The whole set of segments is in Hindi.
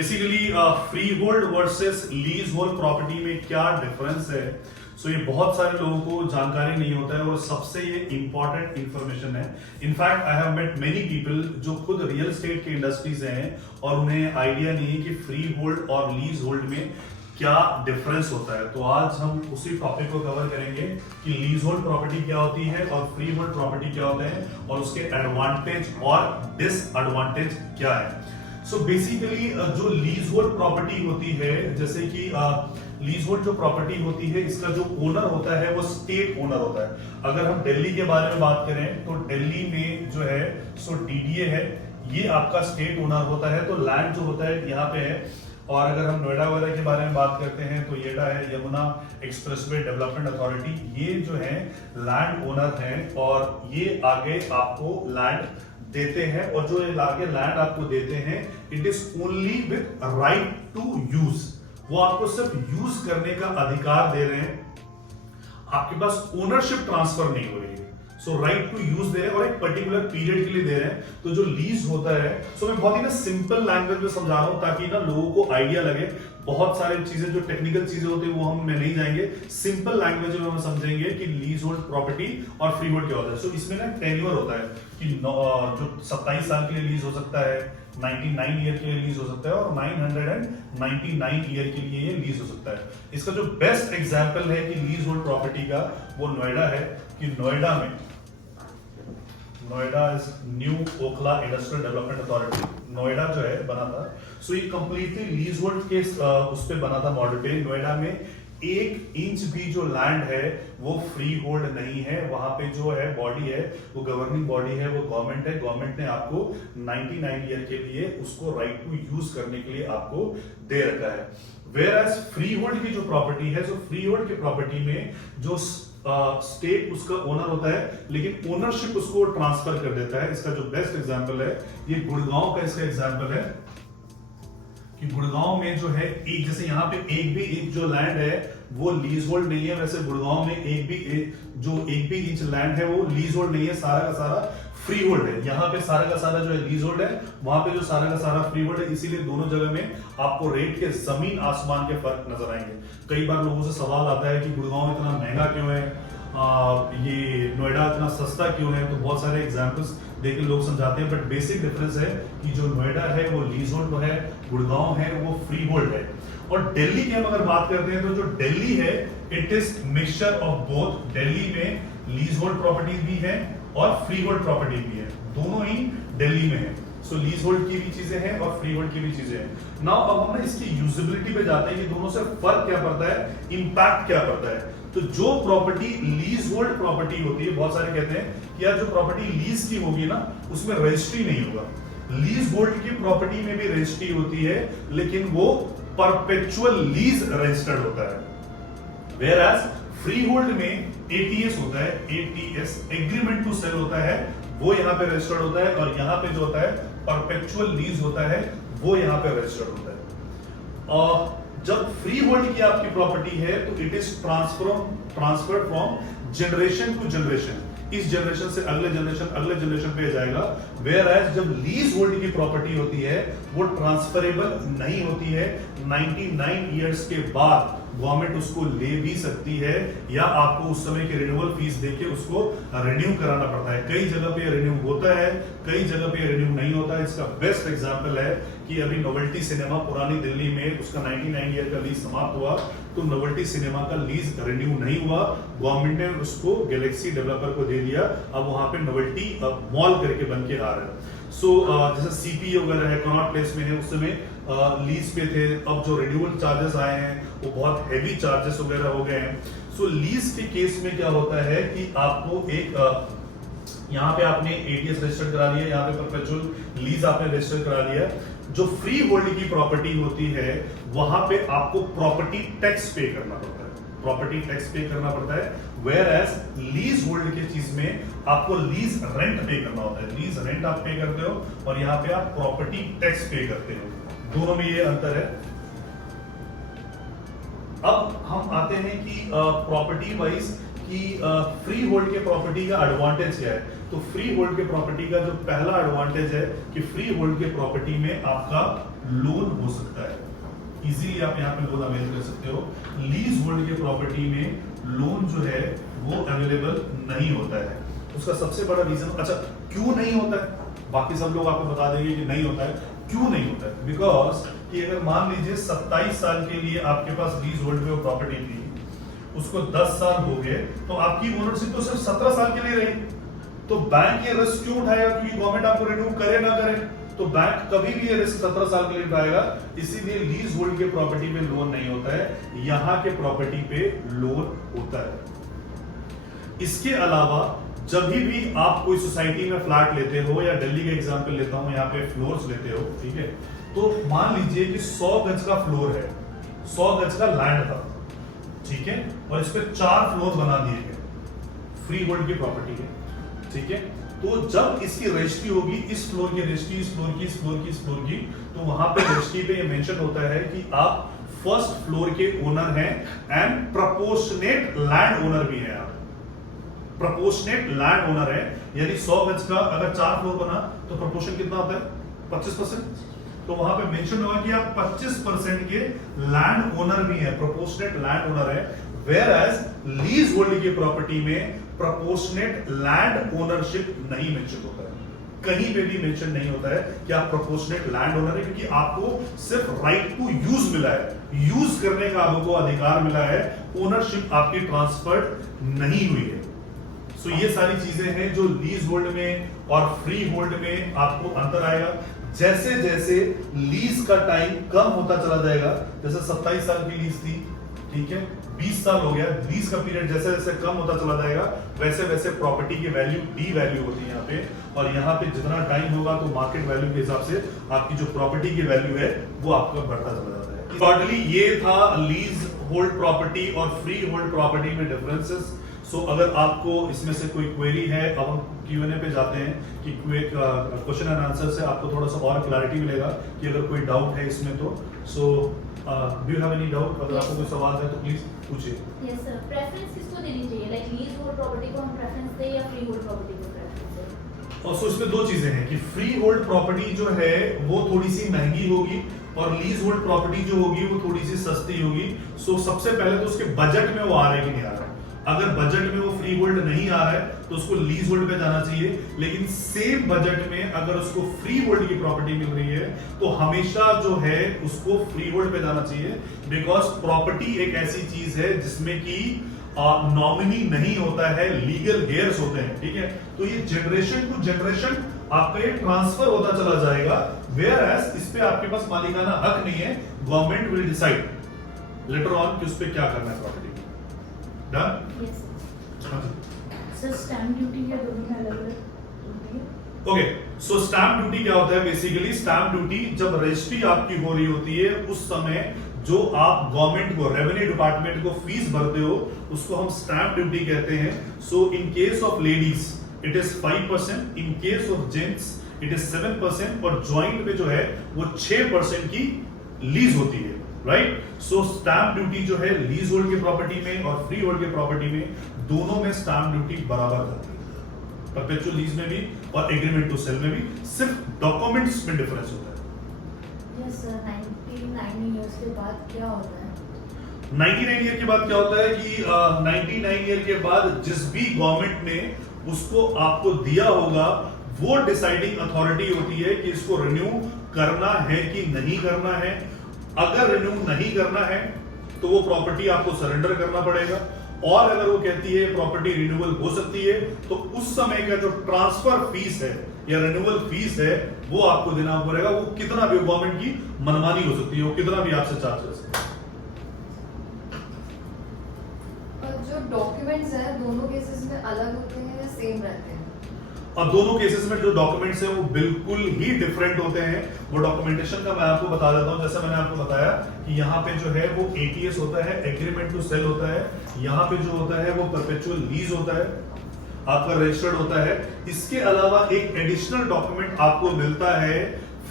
Basically free hold versus lease hold property में क्या डिफरेंस है। ये बहुत सारे लोगों को जानकारी नहीं होता है और सबसे ये इंपॉर्टेंट इंफॉर्मेशन है। In fact I have met many people जो खुद रियल एस्टेट के इंडस्ट्री से हैं और उन्हें आइडिया नहीं है कि फ्री होल्ड और लीज होल्ड में क्या डिफरेंस होता है। तो आज हम उसी टॉपिक को कवर करेंगे कि लीज होल्ड प्रॉपर्टी क्या होती है और फ्री होल्ड प्रॉपर्टी क्या होते हैं और उसके एडवांटेज और डिसएडवांटेज क्या है। बेसिकली जो लीज होल्ड प्रॉपर्टी होती है, जैसे कि लीज होल्ड जो प्रॉपर्टी होती है इसका जो ओनर होता है वो स्टेट ओनर होता है। अगर हम दिल्ली के बारे में बात करें तो दिल्ली में जो है डीडीए है, ये आपका स्टेट ओनर होता है। तो लैंड जो होता है यहाँ पे है। और अगर हम नोएडा वगैरह के बारे में बात करते हैं तो येडा है, यमुना एक्सप्रेसवे डेवलपमेंट अथॉरिटी, ये जो है लैंड ओनर हैं और ये आगे आपको लैंड देते हैं। और जो ये आगे लैंड आपको देते हैं it is only with right to use. वो आपको सिर्फ यूज करने का अधिकार दे रहे हैं, आपके पास ओनरशिप ट्रांसफर नहीं हो रही है। राइट टू यूज दे रहे हैं और एक पर्टिकुलर पीरियड के लिए दे रहे हैं। तो जो लीज होता है, मैं बहुत ही ना सिंपल लैंग्वेज में समझा रहा हूं ताकि ना लोगों को आइडिया लगे। बहुत सारी चीजें जो टेक्निकल चीजें होती है वो हम में नहीं जाएंगे, सिंपल लैंग्वेज में हम समझेंगे कि लीज होल्ड प्रॉपर्टी और फ्री होल्ड क्या होता है। इसमें ना टेन्योर होता है कि जो 27 साल के लिए लीज हो सकता है, 99 ईयर के लिए लीज हो सकता है और 999 ईयर के लिए ये लीज हो सकता है। इसका जो बेस्ट एग्जांपल है कि लीज होल्ड प्रॉपर्टी का वो नोएडा है कि नोएडा में Noida is new Okhla industrial development authority, Noida जो है बना था। ये कंप्लीटली लीज होल्ड के उस पे बना था मॉडल पे। नोएडा में 1 इंच भी जो लैंड है वो फ्री होल्ड नहीं है। वहां पे जो है बॉडी है वो गवर्निंग बॉडी है, वो गवर्नमेंट है। गवर्नमेंट ने आपको 99 ईयर के लिए उसको राइट टू यूज करने के लिए आपको दे रखा है। वेयर एज फ्री होल्ड की जो प्रॉपर्टी है, फ्री होल्ड की प्रॉपर्टी में जो स्टेट उसका ओनर होता है लेकिन ओनरशिप उसको ट्रांसफर कर देता है। इसका जो बेस्ट एग्जांपल है ये गुड़गांव का इसका एग्जांपल है कि गुड़गांव में जो है एक, जैसे यहाँ पे एक भी इंच जो लैंड है वो लीज होल्ड नहीं है, वैसे गुड़गांव में एक भी इंच लैंड है वो लीज होल्ड नहीं है, सारा का सारा फ्री होल्ड है। यहाँ पे सारा का सारा जो है लीज होल्ड है, वहां पे जो सारा का सारा फ्री होल्ड है। इसीलिए दोनों जगह में आपको रेट के जमीन आसमान के फर्क नजर आएंगे। कई बार लोगों से सवाल आता है कि गुड़गांव इतना महंगा क्यों है, ये नोएडा इतना सस्ता क्यों है। तो बहुत सारे एग्जांपल्स देके लोग समझाते हैं, बट बेसिक डिफरेंस है कि जो नोएडा है वो लीज होल्ड है, गुड़गांव है वो फ्री होल्ड है। और दिल्ली की हम अगर बात करते हैं तो जो दिल्ली है it is mixture of both. Delhi में लीज होल्ड प्रॉपर्टी भी है और फ्री होल्ड प्रॉपर्टी भी है, दोनों ही दिल्ली में है। लीज होल्ड की भी चीजें हैं और फ्री होल्ड की भी चीजें हैं। नाउ अब हम ना इसकी यूजेबिलिटी पे जाते हैं कि दोनों से फर्क क्या पड़ता है, इंपैक्ट क्या पड़ता है। तो जो प्रॉपर्टी लीज होल्ड प्रॉपर्टी होती है, बहुत सारे कहते हैं कि यार जो प्रॉपर्टी लीज की होगी ना उसमें रजिस्ट्री नहीं होगा। लीज होल्ड की प्रॉपर्टी में भी रजिस्ट्री होती है लेकिन वो परपेचुअल लीज रजिस्टर्ड होता है। वेयर एज फ्री होल्ड में एटीएस होता है, एटीएस एग्रीमेंट टू सेल होता है, वो यहाँ पे रजिस्टर्ड होता है। और यहाँ पे जो होता है परपेचुअल लीज होता है, वो यहाँ पे रजिस्टर्ड होता है। और जब फ्री होल्ड की आपकी प्रॉपर्टी है तो it is transferred from generation to generation, इस जनरेशन से अगले जनरेशन पे जाएगा। वेयर एज जब लीज होल्ड की प्रॉपर्टी होती है वो ट्रांसफरेबल नहीं होती है। 99 इयर्स के बाद गवर्नमेंट उसको ले भी सकती है या आपको उस समय के रिन्यूअल फीस देके उसको रिन्यू कराना पड़ता है। कई जगह पे रिन्यू होता है, कई जगह पे रिन्यू नहीं होता है। इसका बेस्ट एग्जांपल है कि अभी नोवेल्टी सिनेमा पुरानी दिल्ली में उसका 99 ईयर का लीज समाप्त हुआ तो नोवेल्टी सिनेमा का लीज रिन्यू नहीं हुआ। गवर्नमेंट ने उसको गैलेक्सी डेवलपर को दे दिया, अब वहां पे नोवेल्टी मॉल करके बन के आ रहा है। जैसे सीपी वगैरह है, कनॉट प्लेस में है, उस समय लीज पे थे। अब जो रिन्यूअल चार्जेस आए हैं वो बहुत हैवी चार्जेस वगैरह हो गए हैं। लीज के केस में क्या होता है कि आपको एक यहाँ पे आपने एटीएस रजिस्टर करा लिया, यहाँ पे परपेचुअल लीज आपने रजिस्टर करा लिया। जो फ्री होल्ड की प्रॉपर्टी होती है वहां पे आपको प्रॉपर्टी टैक्स पे करना पड़ता है, प्रॉपर्टी टैक्स पे करना पड़ता है। वेयर एज लीज होल्ड की चीज में आपको लीज रेंट पे करना होता है, लीज रेंट आप पे करते हो और यहाँ पे आप प्रॉपर्टी टैक्स पे करते हो। दोनों में ये अंतर है। अब हम आते हैं कि प्रॉपर्टी वाइज कि फ्री होल्ड के प्रॉपर्टी का एडवांटेज क्या है। तो फ्री होल्ड के प्रॉपर्टी का जो पहला एडवांटेज है कि फ्री होल्ड के प्रॉपर्टी में आपका लोन हो सकता है, इजीली आप यहाँ पे लोन अवेल कर सकते हो। लीज होल्ड के प्रॉपर्टी में लोन जो है वो अवेलेबल नहीं होता है। उसका सबसे बड़ा रीजन, अच्छा क्यों नहीं होता है, बाकी सब लोग आपको बता देंगे कि नहीं होता है, क्यों नहीं होता है, बिकॉज कि अगर मान लीजिए 27 साल के लिए आपके पास लीज होल्ड में वो प्रॉपर्टी थी, उसको 10 साल हो गए, तो आपकी ओनरशिप तो सिर्फ 17 साल के लिए रही, तो बैंक ये रिस्क क्यों उठाएगा, क्योंकि गवर्नमेंट आपको रिन्यू करे ना करे, तो बैंक कभी भी ये रिस्क 17 साल के लिए उठाएगा। इसीलिए लीज होल्ड के प्रॉपर्टी पे लोन नहीं होता है, यहां के प्रॉपर्टी पे लोन होता है। इसके अलावा जब भी आप कोई सोसाइटी में फ्लैट लेते हो, या दिल्ली का एग्जांपल लेता हूं, यहाँ पे फ्लोर्स लेते हो, ठीक है, तो मान लीजिए कि 100 गज का फ्लोर है, 100 गज का लैंड था, ठीक है, और इस पे 4 फ्लोर बना दिए गए, फ्री होल्ड की प्रॉपर्टी है, ठीक है। तो जब इसकी रजिस्ट्री होगी, इस फ्लोर की रजिस्ट्री, इस फ्लोर की, इस फ्लोर की, इस फ्लोर की, तो वहां पे रजिस्ट्री पे ये मेंशन होता है कि आप फर्स्ट फ्लोर के ओनर हैं एंड प्रपोर्शनेट लैंड ओनर भी हैं आप, प्रपोर्शनेट लैंड ओनर है, यानी 100 गज का अगर 4 फ्लोर बना तो प्रपोर्शन कितना होता है, 25%, तो वहां पे मेंशन होगा कि आप 25% के लैंड ओनर भी हैं, प्रोपोर्शनेट लैंड ओनर है। वेयर एज लीज होल्ड की प्रॉपर्टी में प्रोपोर्शनेट लैंड ओनरशिप नहीं मेंशन होता है, कहीं पे भी मेंशन नहीं होता है कि आप प्रोपोर्शनेट लैंड ओनर है, क्योंकि आपको सिर्फ राइट टू यूज मिला है, यूज करने का आपको अधिकार मिला है, ओनरशिप आपकी ट्रांसफर्ड नहीं हुई है। सो ये सारी चीजें हैं जो लीज होल्ड में और फ्री होल्ड में आपको अंतर आएगा। जैसे जैसे लीज का टाइम कम होता चला जाएगा, जैसे 27 साल की लीज थी, ठीक है, 20 साल हो गया, लीज का पीरियड जैसे जैसे कम होता चला जाएगा, वैसे वैसे प्रॉपर्टी की वैल्यू डी वैल्यू होती है यहाँ पे, और यहाँ पे जितना टाइम होगा तो मार्केट वैल्यू के हिसाब से आपकी जो प्रॉपर्टी की वैल्यू है वो आपका बढ़ता चला जाता है। टोटली ये था लीज होल्ड प्रॉपर्टी और फ्री होल्ड प्रॉपर्टी में डिफरेंसेस। सो अगर आपको इसमें से कोई क्वेरी है, अब हम Q&A पे जाते हैं कि क्वेश्चन एंड आंसर से आपको थोड़ा सा और क्लैरिटी मिलेगा कि अगर कोई डाउट है इसमें तो। So do you have any doubt, अगर आपको कोई सवाल है तो प्लीज पूछिए। यस सर, प्रेफरेंस किसको देनी चाहिए, लाइक लीज होल्ड प्रॉपर्टी को हम प्रेफरेंस दें या फ्री होल्ड प्रॉपर्टी को प्रेफरेंस दें? और सो इसमें दो चीजें हैं कि फ्री होल्ड प्रॉपर्टी जो है वो थोड़ी सी महंगी होगी और लीज होल्ड प्रॉपर्टी जो होगी वो थोड़ी सी सस्ती होगी। सो सबसे पहले तो उसके बजट में वो आ रहा है कि नहीं आ रहा है, अगर बजट में वो फ्री होल्ड नहीं आ रहा है तो उसको लीज होल्ड पे जाना चाहिए, लेकिन सेम बजट में अगर उसको फ्री होल्ड की प्रॉपर्टी मिल रही है तो हमेशा जो है उसको फ्री होल्ड पे जाना चाहिए, बिकॉज प्रॉपर्टी एक ऐसी चीज है जिसमें कि नॉमिनी नहीं होता है, लीगल हेयर्स होते हैं, ठीक है। तो ये जनरेशन टू जनरेशन आपका ये ट्रांसफर होता चला जाएगा, वेयर एज इस पे आपके पास मालिकाना हक नहीं है, government will decide later on कि उस पे क्या करना है property. Done? Yes sir, stamp duty के दोनों में अलग-अलग होती है। ओके, सो स्टैम्प ड्यूटी क्या होता है, बेसिकली स्टैम्प ड्यूटी जब रजिस्ट्री आपकी हो रही होती है उस समय जो आप गवर्नमेंट को, रेवेन्यू डिपार्टमेंट को फीस भरते हो उसको हम स्टैम्प ड्यूटी कहते हैं। So in case of ladies it is 5%, in case of gents it is 7%, और ज्वाइंट में जो है वो 6% की लीज होती है, राइट। सो स्टैम्प ड्यूटी जो है लीज होल्ड की प्रॉपर्टी में और फ्री होल्ड की प्रॉपर्टी में दोनों में स्टैम्प ड्यूटी बराबर होती है, परपेचुअल लीज में भी और एग्रीमेंट टू सेल में भी, सिर्फ डॉक्यूमेंट्स में डिफरेंस होता है। यस सर, 99 इयर्स के बाद क्या होता है? 99 ईयर के बाद क्या होता है कि 99 ईयर के बाद जिस भी गवर्नमेंट ने उसको आपको दिया होगा वो डिसाइडिंग अथॉरिटी होती है कि इसको रिन्यू करना है कि नहीं करना है। अगर रिन्यू नहीं करना है तो वो प्रॉपर्टी आपको सरेंडर करना पड़ेगा, और अगर वो कहती है प्रॉपर्टी रिन्यूअल हो सकती है तो उस समय का जो ट्रांसफर फीस है या रिन्यूअल फीस है वो आपको देना पड़ेगा। वो कितना भी गवर्नमेंट की मनमानी हो सकती है, वो कितना भी आपसे चार्ज कर सकती है। और जो डॉक्यूमेंट्स हैं दोनों केसेस में अलग होते हैं या सेम रहते हैं? अब दोनों केसेस में जो डॉक्यूमेंट्स हैं वो बिल्कुल ही डिफरेंट होते हैं। वो डॉक्यूमेंटेशन का मैं आपको बता देता हूं। जैसे मैंने आपको बताया कि यहाँ पे जो है वो एटीएस होता है, एग्रीमेंट टू सेल होता है, यहाँ पे जो होता है वो परपेचुअल लीज होता है, आपका रजिस्टर्ड होता है। इसके अलावा एक एडिशनल डॉक्यूमेंट आपको मिलता है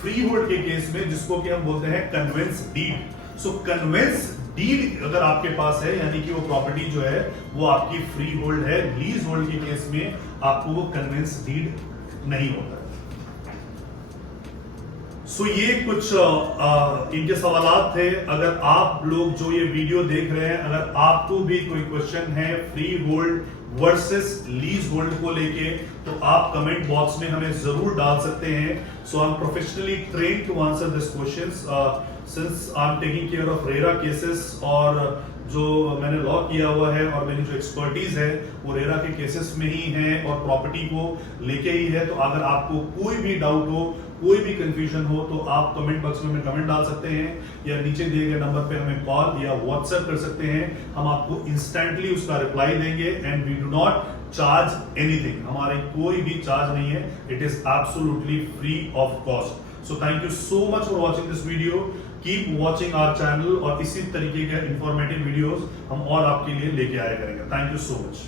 फ्री होल्ड के केस में, जिसको कि हम बोलते हैं कन्वेंस डीड। सो कन्वेंस डीड अगर आपके पास है, यानी कि वो प्रॉपर्टी जो है वो आपकी फ्री होल्ड है। लीज होल्ड के केस में आपको वो कन्वेंस डीड नहीं होता। सो ये कुछ इनके सवालात थे। अगर आप लोग जो ये वीडियो देख रहे हैं, अगर आपको भी कोई क्वेश्चन है free hold versus lease hold को लेके, तो आप कमेंट बॉक्स में हमें जरूर डाल सकते हैं। So I am professionally trained to answer this questions since I am taking care of RERA cases, और जो मैंने लॉ किया हुआ है और मेरी जो एक्सपर्टीज है वो रेरा के केसेस में ही है और प्रॉपर्टी को लेके ही है। तो अगर आपको कोई भी डाउट हो, कोई भी कंफ्यूजन हो, तो आप कमेंट बॉक्स में कमेंट डाल सकते हैं या नीचे दिए गए नंबर पे हमें कॉल या व्हाट्सएप कर सकते हैं। हम आपको इंस्टेंटली उसका रिप्लाई देंगे and we do not charge anything. हमारे कोई भी चार्ज नहीं है, it is absolutely free of cost. So thank you so much for watching this video. Keep watching our channel और इसी तरीके के इंफॉर्मेटिव वीडियोस हम और आपके लिए लेके आया करेंगे। Thank you so much.